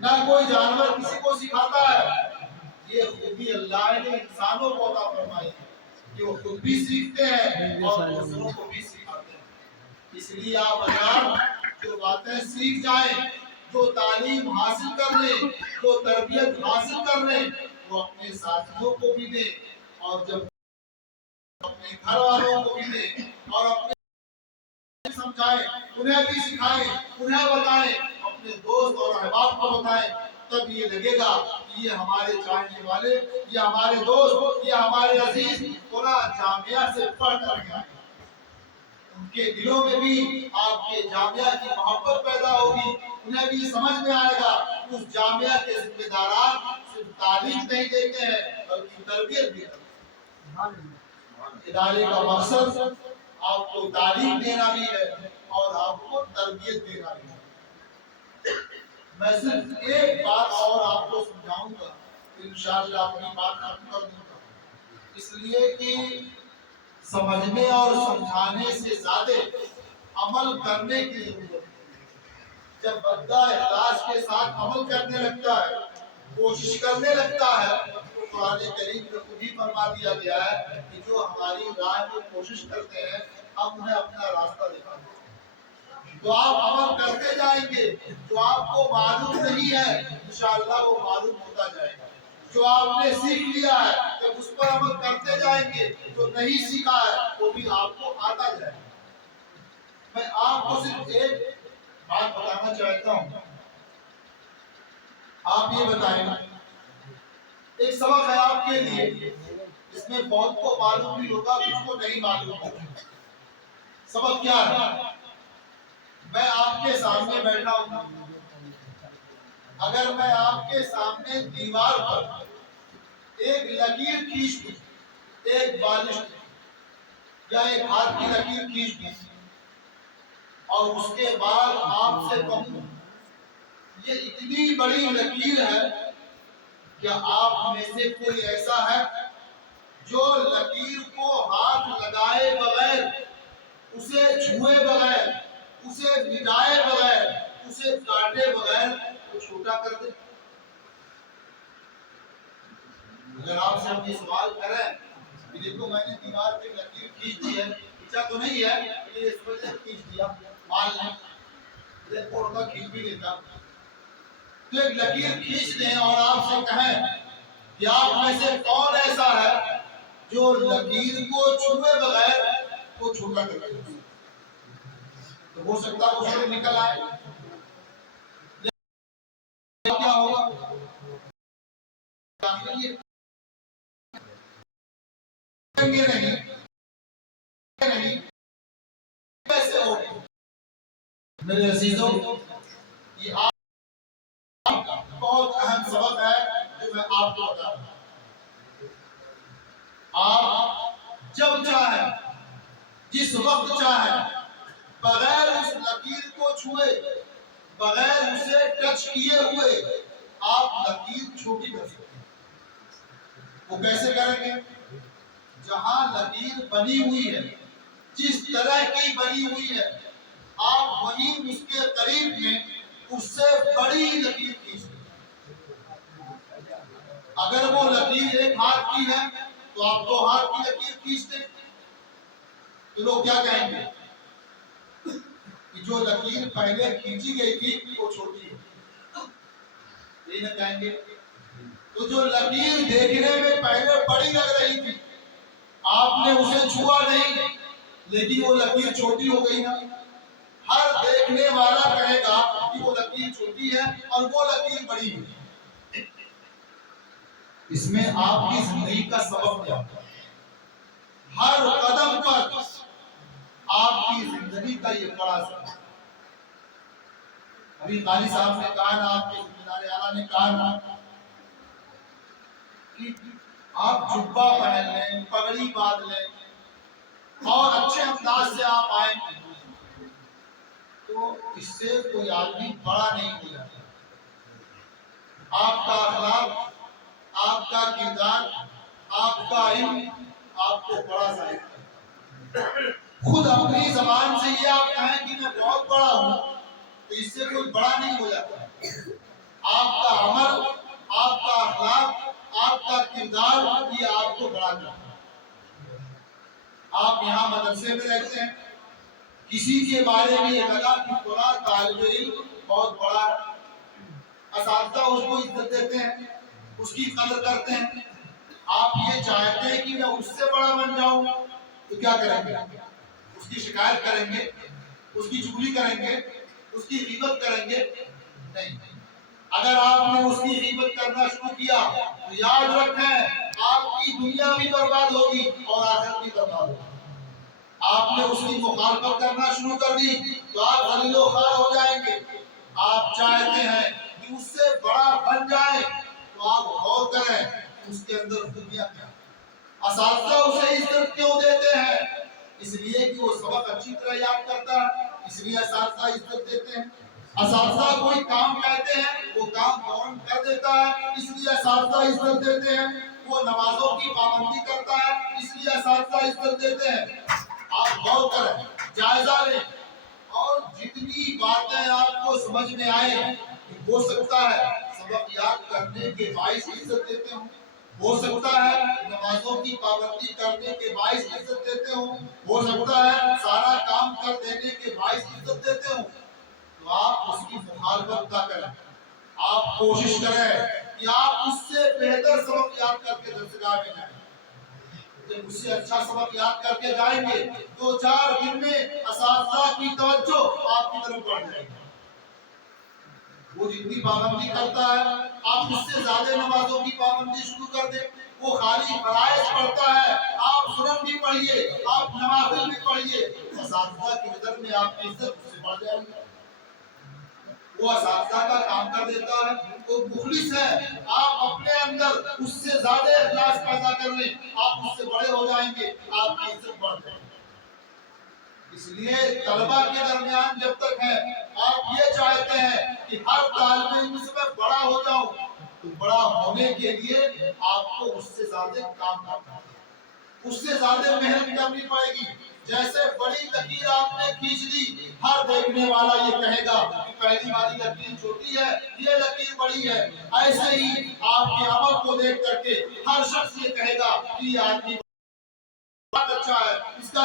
نہ کوئی جانور کسی کو سکھاتا ہے، یہ خود ہی اللہ نے انسانوں کو عطا فرمائی ہے کہ وہ خود بھی سیکھتے ہیں اور دوسروں کو بھی سکھاتے ہیں۔ اس لیے آپ حضرات جو باتیں سیکھ جائیں، جو تعلیم حاصل کر لیں، جو تربیت حاصل کر لیں، وہ اپنے ساتھیوں کو بھی دیں، اور جب اپنے گھر والوں کو بھی دیں، اور اپنے سمجھائیں، انہیں بھی سکھائیں، انہیں بتائیں، اپنے دوست اور احباب کو بتائیں، تب یہ لگے گا کہ یہ ہمارے چاہنے والے، یہ ہمارے دوست، یہ ہمارے عزیز قرآن جامعہ سے پڑھ کر گئے۔ ان کے دلوں میں بھی آپ کے جامعہ کی محبت پیدا ہوگی، انہیں بھی سمجھ میں آئے گا اس جامعہ کے ذمہ داران صرف تعلیم نہیں دیتے ہیں بلکہ تربیت بھی کرتے ہیں۔ ادارے کا مقصد آپ کو تعلیم دینا بھی ہے اور آپ کو تربیت دینا بھی ہے۔ میں صرف ایک بات اور آپ کو سمجھاؤں گا، انشاءاللہ اپنی بات ختم کر دوں گا، اس لیے کہ سمجھنے اور سمجھانے سے زیادہ عمل کرنے کی ضرورت ہے۔ جب بندہ اخلاص کے ساتھ عمل کرنے لگتا ہے، کوشش کرنے لگتا ہے، تو قرآن کریم میں خود ہی فرما دیا گیا ہے کہ جو ہماری راہ میں کوشش کرتے ہیں ہم انہیں اپنا راستہ دکھاتے ہیں۔ تو آپ عمل کرتے جائیں گے، جو آپ کو معلوم نہیں ہے انشاءاللہ وہ معلوم ہوتا جائے گا۔ جو آپ نے سیکھ لیا ہے جب اس پر عمل کرتے جائیں گے، جو نہیں سیکھا ہے وہ بھی آپ کو آتا جائے گا۔ میں آپ کو صرف ایک بات بتانا چاہتا ہوں، آپ یہ بتائیں، ایک سبق ہے آپ کے لیے، اس میں بہت کو معلوم بھی ہوگا، کچھ کو نہیں معلوم ہوگا۔ سبق کیا ہے؟ میں آپ کے سامنے بیٹھا ہوں، اگر میں آپ کے سامنے دیوار پر ایک لکیر کھینچ دوں، ایک بالش یا ایک ہاتھ کی لکیر کھینچ دوں اور اس کے بعد آپ سے کہوں یہ اتنی بڑی لکیر ہے، کیا آپ میں سے کوئی ایسا ہے جو لکیر کو ہاتھ لگائے بغیر، اسے چھوئے بغیر، اسے مٹائے بغیر، اسے کاٹے بغیر وہ چھوٹا کر دے؟ اگر آپ سے ہم یہ سوال کریں کہ دیکھو میں نے دیوار پہ لکیر کھینچ دی ہے، کھینچا تو نہیں ہے، یہ اس وجہ سے کھینچ دیا، مان لیں ایک پورٹا کھینچ بھی لیتا، تو ایک لکیر کھینچ دیں اور آپ سے کہیں کہ آپ میں سے کون ایسا ہے جو لکیر کو چھوئے بغیر وہ چھوٹا کر دے؟ تو ہو سکتا ہے اس میں نکل آئے، کیا ہوگا؟ نہیں کیسے ہوگی؟ میرے عزیزوں، یہ آپ کا بہت اہم سبق ہے جو میں آپ کو بتا رہا ہوں۔ آپ جب چاہیں، جس وقت چاہیں، بغیر اس لکیر کو چھوئے، بغیر اسے ٹچ کیے ہوئے آپ لکیر چھوٹی کر سکتے ہیں۔ وہ کیسے کریں گے؟ جہاں لکیر بنی ہوئی ہے، جس طرح کی بنی ہوئی ہے، آپ وہیں اس کے قریب میں اس سے بڑی لکیر کھینچ دیں۔ اگر وہ لکیر ایک ہاتھ کی ہے تو آپ 2 ہاتھ کی لکیر کھینچ دیں، تو لوگ کیا کہیں گے کہ جو لکیر پہلے کھینچی گئی تھی وہ چھوٹی ہے، یہی نہ کہیں گے؟ تو جو لکیر دیکھنے میں پہلے بڑی لگ رہی تھی، آپ نے اسے چھوا نہیں لیکن وہ لکیر چھوٹی ہو گئی نا، ہر دیکھنے والا کہے گا کہ وہ لکیر چھوٹی ہے اور وہ لکیر بڑی ہے۔ اس میں آپ کی زندگی کا سبق کیا ہے؟ ہر قدم پر آپ کی زندگی کا یہ بڑا سبق۔ ابھی قاضی صاحب نے کہا نا، آپ کے ذمہ دار اعلیٰ نے کہا نا کہ آپ جبہ پہن لیں، پگڑی باندھ لیں اور اچھے انداز سے آپ آئیں تو اس سے کوئی آدمی بڑا نہیں ہو جاتا۔ آپ کا اخلاق، آپ کا کردار، آپ کا علم آپ کو بڑا ظاہر کرتا ہے۔ خود اپنی زبان سے یہ آپ کہیں کہ میں بہت بڑا ہوں تو اس سے کوئی بڑا نہیں ہو جاتا۔ آپ یہاں مدرسے میں رہتے ہیں، کسی کے بارے میں یہ لگا کہ فلاں طالب علم بہت بڑا ہے، اساتذہ اس کو عزت دیتے ہیں، اس کی قدر کرتے ہیں، آپ یہ چاہتے ہیں کہ میں اس سے بڑا بن جاؤں تو کیا کریں گے؟ اس کی شکایت کریں گے، اس کی چغلی کریں گے، اس کی غیبت کریں گے؟ نہیں۔ اگر آپ نے اس کی غیبت کرنا شروع کیا تو یاد رکھیں آپ کی دنیا بھی برباد ہوگی اور آخرت بھی برباد ہوگی۔ آپ نے اس کی مخالفت کرنا شروع کر دی تو آپ ذلیل و خوار ہو جائیں گے۔ آپ چاہتے ہیں کہ اس سے بڑا بن جائے تو آپ غور کریں اس کے اندر خوبیاں کیا ہیں۔ اساتذہ اسے عزت کیوں دیتے ہیں؟ اس لیے کہ وہ سبق اچھی طرح یاد کرتا ہے، اس لیے اساتذہ عزت دیتے ہیں۔ اساتذہ کوئی کام کہتے ہیں وہ کام فوراً کر دیتا ہے، اس لیے اساتذہ عزت دیتے ہیں۔ وہ نمازوں کی پابندی کرتا ہے، اس لیے اساتذہ عزت دیتے ہیں۔ آپ غور کریں، جائزہ لیں، اور جتنی باتیں آپ کو سمجھ میں آئے، ہو سکتا ہے سبق یاد کرنے کے باعث عزت دیتے ہوں، ہو سکتا ہے نمازوں کی پابندی کرنے کے باعث عزت دیتے ہوں، ہو سکتا ہے سارا کام کر دینے کے باعث عزت دیتے ہوں، تو آپ اس کی مخالفت نہ کریں۔ آپ کوشش کریں کہ آپ اس سے بہتر سبق یاد کر کے درسگاہ میں جائیں۔ جب اس سے اچھا سبق یاد کر کے جائیں گے تو 4 دن میں اساتذہ کی توجہ آپ کی طرف بڑھ جائے گی۔ وہ جتنی پابندی کرتا ہے آپ اس سے زیادہ نمازوں کی پابندی شروع کر دیں۔ وہ خالی فرائض پڑھتا ہے، آپ سنن بھی پڑھیے، آپ نوافل بھی پڑھیے، اساتذہ کی نظر میں آپ کی عزت اس سے بڑھ جائے گی۔ وہ اساتذہ کا کام کر دیتا ہے، وہ مخلص ہے، آپ اپنے اندر اس سے زیادہ اخلاص پیدا کر لیں، آپ اس سے بڑے ہو جائیں گے، آپ کی عزت بڑھ جائے گی۔ اس لیے طلبہ کے درمیان جب تک ہے آپ یہ چاہتے ہیں کہ ہر طالب علم سے میں بڑا ہو جاؤں، تو بڑا ہونے کے لیے آپ کو اس سے زیادہ کام کرنا ہے، اس سے زیادہ محنت کرنی پڑے گی۔ جیسے بڑی لکیر آپ نے کھینچ لی، ہر دیکھنے والا یہ کہے گا کہ پہلی والی لکیر چھوٹی ہے، یہ لکیر بڑی ہے۔ ایسے ہی آپ کے عمل کو دیکھ کر کے ہر شخص یہ کہے گا کہ یہ آدمی بہت اچھا ہے، اس کا